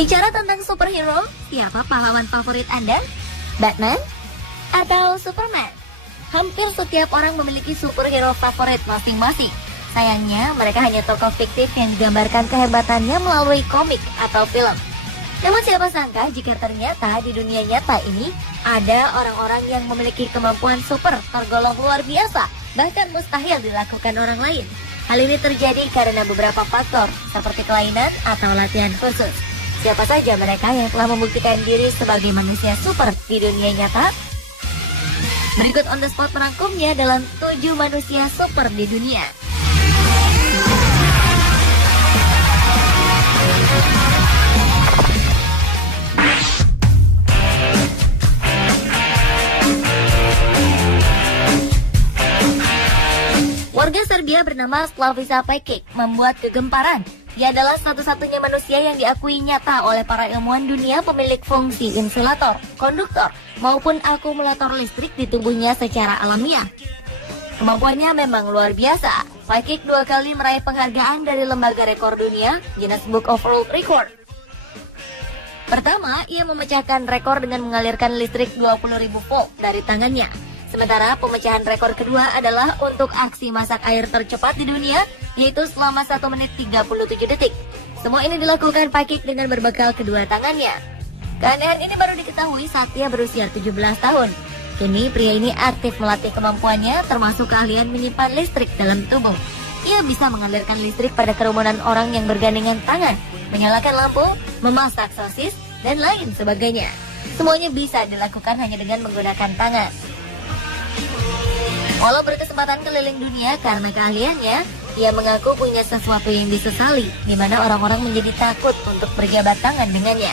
Bicara tentang superhero, siapa pahlawan favorit Anda? Batman? Atau Superman? Hampir setiap orang memiliki superhero favorit masing-masing. Sayangnya, mereka hanya tokoh fiktif yang digambarkan kehebatannya melalui komik atau film. Namun siapa sangka jika ternyata di dunia nyata ini ada orang-orang yang memiliki kemampuan super tergolong luar biasa, bahkan mustahil dilakukan orang lain. Hal ini terjadi karena beberapa faktor seperti kelainan atau latihan khusus. Siapa saja mereka yang telah membuktikan diri sebagai manusia super di dunia nyata? Berikut on the spot merangkumnya dalam 7 manusia super di dunia. Warga Serbia bernama Slavica Pekic membuat kegemparan. Dia adalah satu-satunya manusia yang diakui nyata oleh para ilmuwan dunia pemilik fungsi insulator, konduktor, maupun akumulator listrik di tubuhnya secara alamiah. Kemampuannya memang luar biasa. Pekic 2 kali meraih penghargaan dari lembaga rekor dunia, Guinness Book of World Record. Pertama, ia memecahkan rekor dengan mengalirkan listrik 20.000 volt dari tangannya. Sementara pemecahan rekor kedua adalah untuk aksi masak air tercepat di dunia, yaitu selama 1 menit 37 detik. Semua ini dilakukan Pekic dengan berbekal kedua tangannya. Keanehan ini baru diketahui saat ia berusia 17 tahun. Kini pria ini aktif melatih kemampuannya, termasuk keahlian menyimpan listrik dalam tubuh. Ia bisa mengalirkan listrik pada kerumunan orang yang bergandengan tangan, menyalakan lampu, memasak sosis, dan lain sebagainya. Semuanya bisa dilakukan hanya dengan menggunakan tangan. Walau berkesempatan keliling dunia karena keahliannya, ia mengaku punya sesuatu yang disesali, di mana orang-orang menjadi takut untuk berjabat tangan dengannya.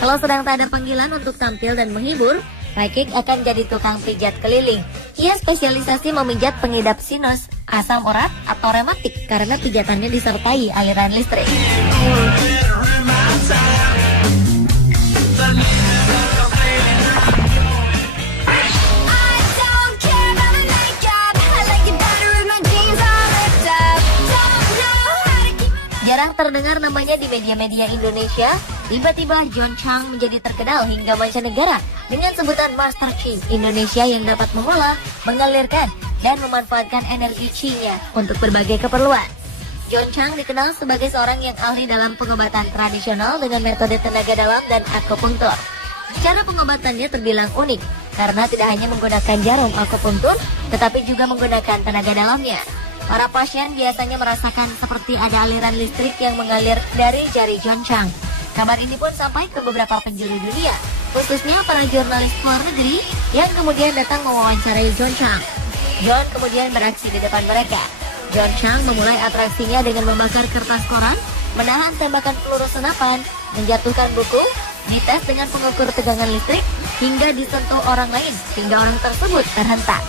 Kalau sedang tak ada panggilan untuk tampil dan menghibur, Pekic akan jadi tukang pijat keliling. Ia spesialisasi memijat pengidap sinus, asam urat, atau rematik karena pijatannya disertai aliran listrik. Jarang terdengar namanya di media-media Indonesia, tiba-tiba John Chang menjadi terkenal hingga mancanegara dengan sebutan Master Chi Indonesia yang dapat mengolah, mengalirkan, dan memanfaatkan energi Chi-nya untuk berbagai keperluan. John Chang dikenal sebagai seorang yang ahli dalam pengobatan tradisional dengan metode tenaga dalam dan akupunktur. Cara pengobatannya terbilang unik karena tidak hanya menggunakan jarum akupunktur, tetapi juga menggunakan tenaga dalamnya. Para pasien biasanya merasakan seperti ada aliran listrik yang mengalir dari jari John Chang. Kabar ini pun sampai ke beberapa penjuru dunia, khususnya para jurnalis luar negeri yang kemudian datang mewawancarai John Chang. John kemudian beraksi di depan mereka. John Chang memulai atraksinya dengan membakar kertas koran, menahan tembakan peluru senapan, menjatuhkan buku, dites dengan pengukur tegangan listrik, hingga disentuh orang lain hingga orang tersebut terhentak.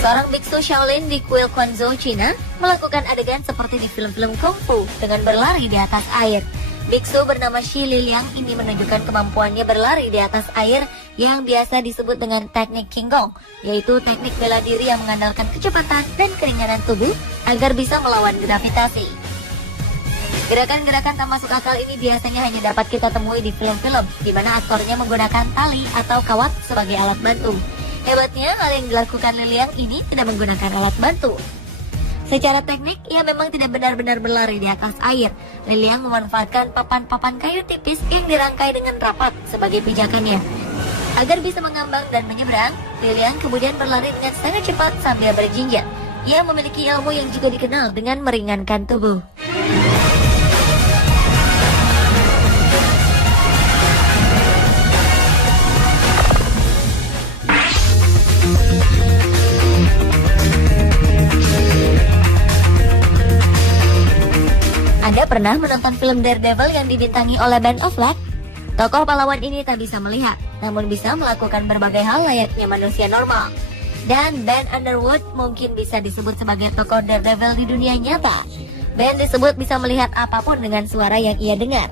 Seorang biksu Shaolin di kuil Quanzhou, China, melakukan adegan seperti di film-film kungfu dengan berlari di atas air. Biksu bernama Shi Liliang ini menunjukkan kemampuannya berlari di atas air yang biasa disebut dengan teknik Qigong, yaitu teknik bela diri yang mengandalkan kecepatan dan keringanan tubuh agar bisa melawan gravitasi. Gerakan-gerakan tak masuk akal ini biasanya hanya dapat kita temui di film-film, di mana aktornya menggunakan tali atau kawat sebagai alat bantu. Hebatnya, hal yang dilakukan Liliang ini tidak menggunakan alat bantu. Secara teknik, ia memang tidak benar-benar berlari di atas air. Liliang memanfaatkan papan-papan kayu tipis yang dirangkai dengan rapat sebagai pijakannya. Agar bisa mengambang dan menyeberang, Liliang kemudian berlari dengan sangat cepat sambil berjinjat. Ia memiliki ilmu yang juga dikenal dengan meringankan tubuh. Anda pernah menonton film Daredevil yang dibintangi oleh Ben Affleck? Tokoh pahlawan ini tak bisa melihat, namun bisa melakukan berbagai hal layaknya manusia normal. Dan Ben Underwood mungkin bisa disebut sebagai tokoh Daredevil di dunia nyata. Ben disebut bisa melihat apapun dengan suara yang ia dengar.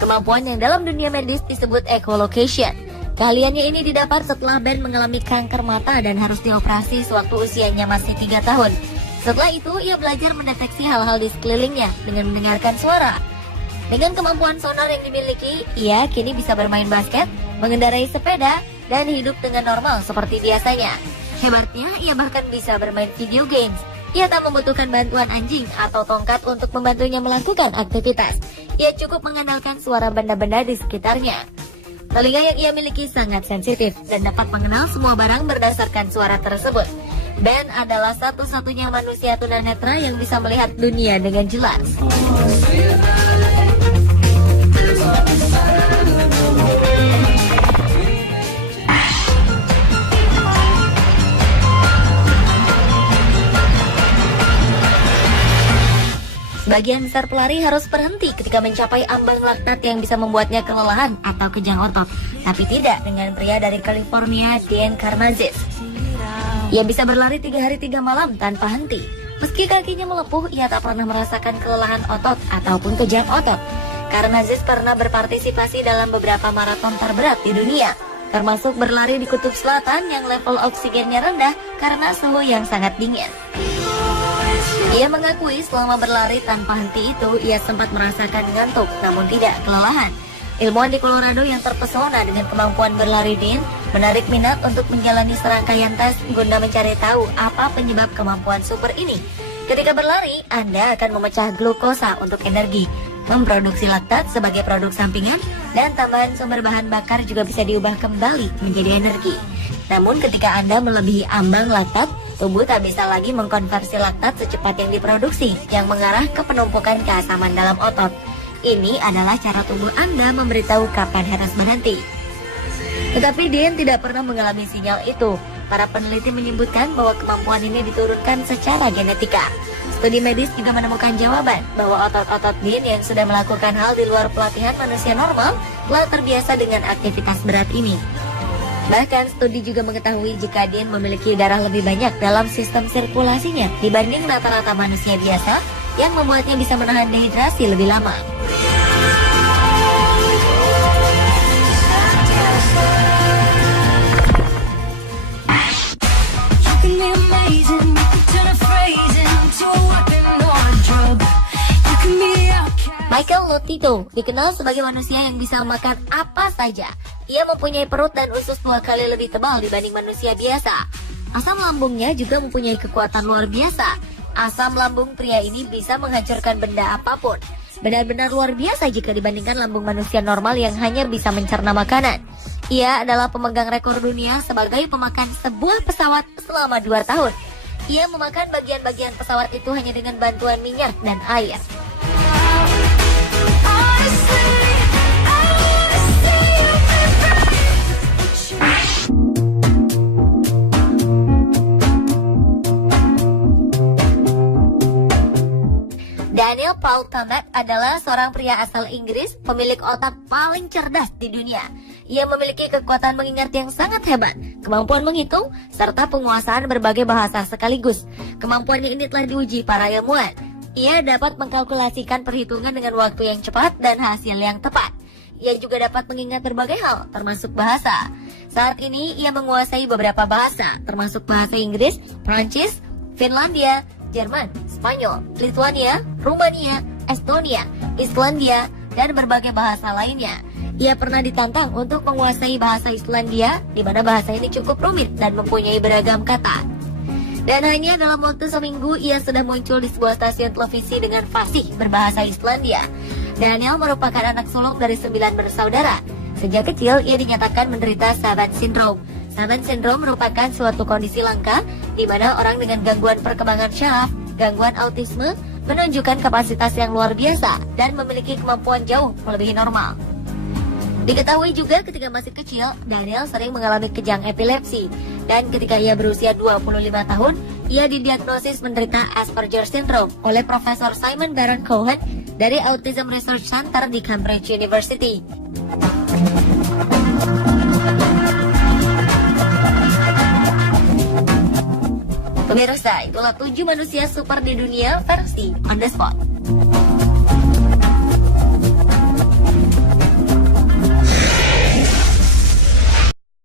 Kemampuan yang dalam dunia medis disebut echolocation. Keahliannya ini didapat setelah Ben mengalami kanker mata dan harus dioperasi sewaktu usianya masih 3 tahun. Setelah itu, ia belajar mendeteksi hal-hal di sekelilingnya dengan mendengarkan suara. Dengan kemampuan sonar yang dimiliki, ia kini bisa bermain basket, mengendarai sepeda, dan hidup dengan normal seperti biasanya. Hebatnya, ia bahkan bisa bermain video games. Ia tak membutuhkan bantuan anjing atau tongkat untuk membantunya melakukan aktivitas. Ia cukup mengandalkan suara benda-benda di sekitarnya. Telinga yang ia miliki sangat sensitif dan dapat mengenal semua barang berdasarkan suara tersebut. Ben adalah satu-satunya manusia tunanetra yang bisa melihat dunia dengan jelas. Sebagian besar pelari harus berhenti ketika mencapai ambang laktat yang bisa membuatnya kelelahan atau kejang otot. Tapi tidak dengan pria dari California, Dean Karmazis. Ia bisa berlari 3 hari 3 malam tanpa henti. Meski kakinya melepuh, ia tak pernah merasakan kelelahan otot ataupun kejang otot. Karmazis pernah berpartisipasi dalam beberapa maraton terberat di dunia, termasuk berlari di kutub selatan yang level oksigennya rendah karena suhu yang sangat dingin. Ia mengakui selama berlari tanpa henti itu, ia sempat merasakan ngantuk, namun tidak kelelahan. Ilmuwan di Colorado yang terpesona dengan kemampuan berlari Dean menarik minat untuk menjalani serangkaian tes guna mencari tahu apa penyebab kemampuan super ini. Ketika berlari, Anda akan memecah glukosa untuk energi, memproduksi laktat sebagai produk sampingan, dan tambahan sumber bahan bakar juga bisa diubah kembali menjadi energi. Namun ketika Anda melebihi ambang laktat, tubuh tak bisa lagi mengkonversi laktat secepat yang diproduksi, yang mengarah ke penumpukan keasaman dalam otot. Ini adalah cara tubuh Anda memberitahu kapan harus berhenti. Tetapi Dean tidak pernah mengalami sinyal itu. Para peneliti menyebutkan bahwa kemampuan ini diturunkan secara genetika. Studi medis juga menemukan jawaban bahwa otot-otot Dean yang sudah melakukan hal di luar pelatihan manusia normal telah terbiasa dengan aktivitas berat ini. Bahkan studi juga mengetahui jika Dean memiliki darah lebih banyak dalam sistem sirkulasinya dibanding rata-rata manusia biasa, yang membuatnya bisa menahan dehidrasi lebih lama. Michael Lotito dikenal sebagai manusia yang bisa makan apa saja. Ia mempunyai perut dan usus 2 kali lebih tebal dibanding manusia biasa. Asam lambungnya juga mempunyai kekuatan luar biasa. Asam lambung pria ini bisa menghancurkan benda apapun. Benar-benar luar biasa jika dibandingkan lambung manusia normal yang hanya bisa mencerna makanan. Ia adalah pemegang rekor dunia sebagai pemakan sebuah pesawat selama 2 tahun. Ia memakan bagian-bagian pesawat itu hanya dengan bantuan minyak dan air. Daniel Paul Tammet adalah seorang pria asal Inggris, pemilik otak paling cerdas di dunia. Ia memiliki kekuatan mengingat yang sangat hebat, kemampuan menghitung, serta penguasaan berbagai bahasa sekaligus. Kemampuannya ini telah diuji para ilmuwan. Ia dapat mengkalkulasikan perhitungan dengan waktu yang cepat dan hasil yang tepat. Ia juga dapat mengingat berbagai hal, termasuk bahasa. Saat ini, ia menguasai beberapa bahasa, termasuk bahasa Inggris, Prancis, Finlandia, Jerman, Spanyol, Lituania, Rumania, Estonia, Islandia, dan berbagai bahasa lainnya. Ia pernah ditantang untuk menguasai bahasa Islandia, di mana bahasa ini cukup rumit dan mempunyai beragam kata. Dan hanya dalam waktu seminggu, ia sudah muncul di sebuah stasiun televisi dengan fasih berbahasa Islandia. Daniel merupakan anak sulung dari 9 bersaudara. Sejak kecil, ia dinyatakan menderita Savant Syndrome. Savant Syndrome merupakan suatu kondisi langka di mana orang dengan gangguan perkembangan syaraf, gangguan autisme, menunjukkan kapasitas yang luar biasa dan memiliki kemampuan jauh melebihi normal. Diketahui juga ketika masih kecil, Daniel sering mengalami kejang epilepsi, dan ketika ia berusia 25 tahun, ia didiagnosis menderita Asperger Syndrome oleh Profesor Simon Baron Cohen dari Autism Research Center di Cambridge University. Pemirsa, itulah 7 manusia super di dunia versi On The Spot.